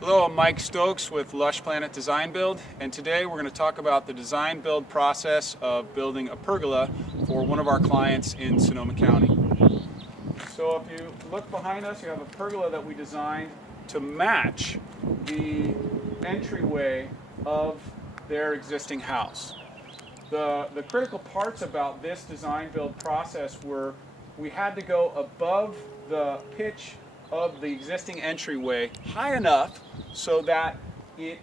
Hello, I'm Mike Stokes with Lush Planet Design Build, and today we're going to talk about the design build process of building a pergola for one of our clients in Sonoma County. So if you look behind us, you have a pergola that we designed to match the entryway of their existing house. The critical parts about this design build process were we had to go above the pitch of the existing entryway high enough so that it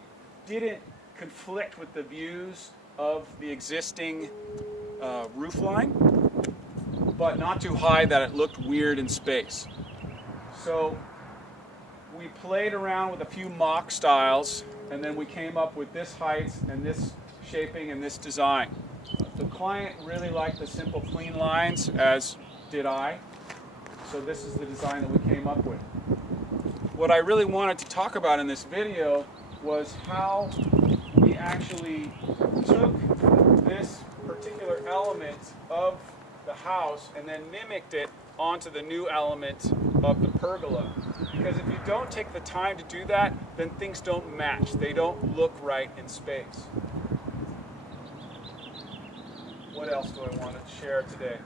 didn't conflict with the views of the existing roof line, but not too high that it looked weird in space. So we played around with a few mock styles, and then we came up with this height and this shaping and this design. The client really liked the simple clean lines, as did I. So this is the design that we came up with. What I really wanted to talk about in this video was how we actually took this particular element of the house and then mimicked it onto the new element of the pergola. Because if you don't take the time to do that, then things don't match. They don't look right in space. What else do I want to share today?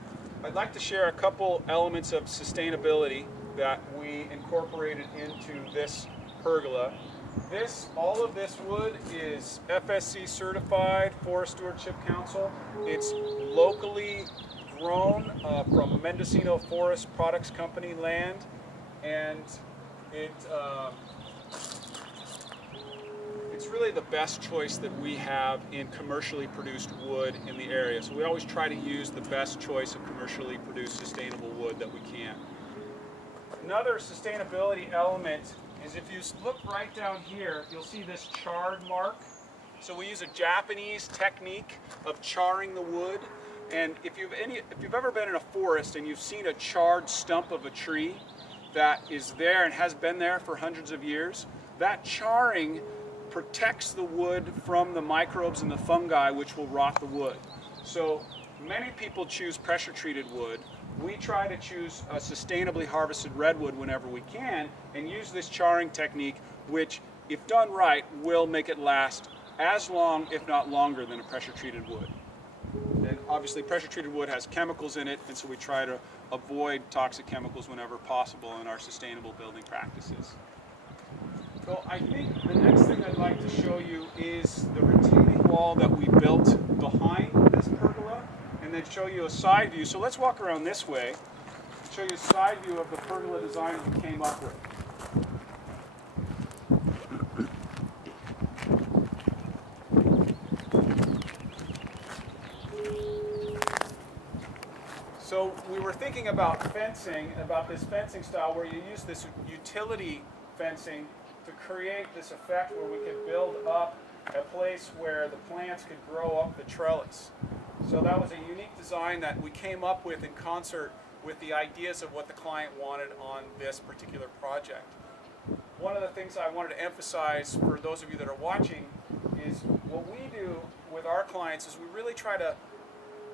I'd like to share a couple elements of sustainability that we incorporated into this pergola. All of this wood is FSC certified, Forest Stewardship Council. It's locally grown from Mendocino Forest Products Company land, and it's really the best choice that we have in commercially produced wood in the area. So we always try to use the best choice of commercially produced sustainable wood that we can. Another sustainability element is if you look right down here, you'll see this charred mark. So we use a Japanese technique of charring the wood. And if you've ever been in a forest and you've seen a charred stump of a tree that is there and has been there for hundreds of years, that charring protects the wood from the microbes and the fungi which will rot the wood. So many people choose pressure treated wood. We try to choose a sustainably harvested redwood whenever we can and use this charring technique, which if done right will make it last as long, if not longer, than a pressure treated wood. And obviously pressure treated wood has chemicals in it, and so we try to avoid toxic chemicals whenever possible in our sustainable building practices. So I think the next thing I'd like to show you is the retaining wall that we built behind this pergola, and then show you a side view. So let's walk around this way, show you a side view of the pergola design that we came up with. So we were thinking about fencing, about this fencing style where you use this utility fencing to create this effect where we could build up a place where the plants could grow up the trellis. So that was a unique design that we came up with in concert with the ideas of what the client wanted on this particular project. One of the things I wanted to emphasize for those of you that are watching is what we do with our clients is we really try to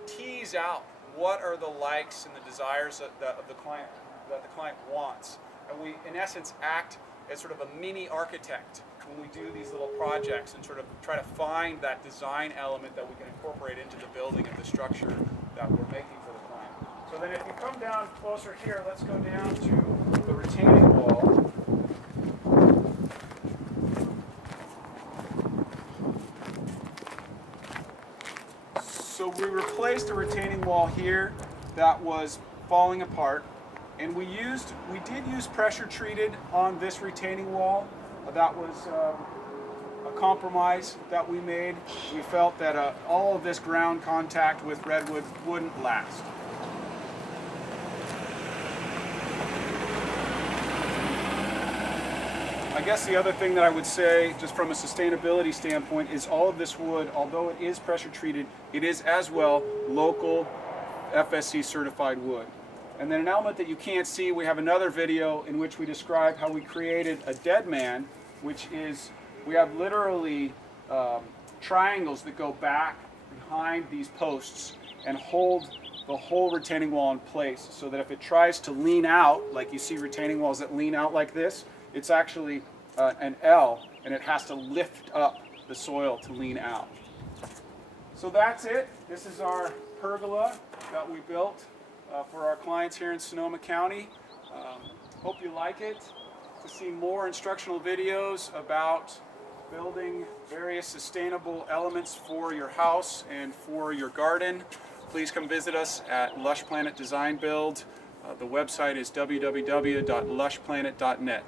tease out what are the likes and the desires that the client wants. And we, in essence, act as sort of a mini architect when we do these little projects and sort of try to find that design element that we can incorporate into the building and the structure that we're making for the client. So then if you come down closer here, let's go down to the retaining wall. So we replaced a retaining wall here that was falling apart. And we did use pressure treated on this retaining wall. That was a compromise that we made. We felt that all of this ground contact with redwood wouldn't last. I guess the other thing that I would say, just from a sustainability standpoint, is all of this wood, although it is pressure treated, it is as well local FSC certified wood. And then an element that you can't see, we have another video in which we describe how we created a dead man, which is, we have literally triangles that go back behind these posts and hold the whole retaining wall in place, so that if it tries to lean out, like you see retaining walls that lean out like this, it's actually an L, and it has to lift up the soil to lean out. So that's it. This is our pergola that we built for our clients here in Sonoma County. Hope you like it. To see more instructional videos about building various sustainable elements for your house and for your garden, please come visit us at Lush Planet Design Build. The website is www.lushplanet.net.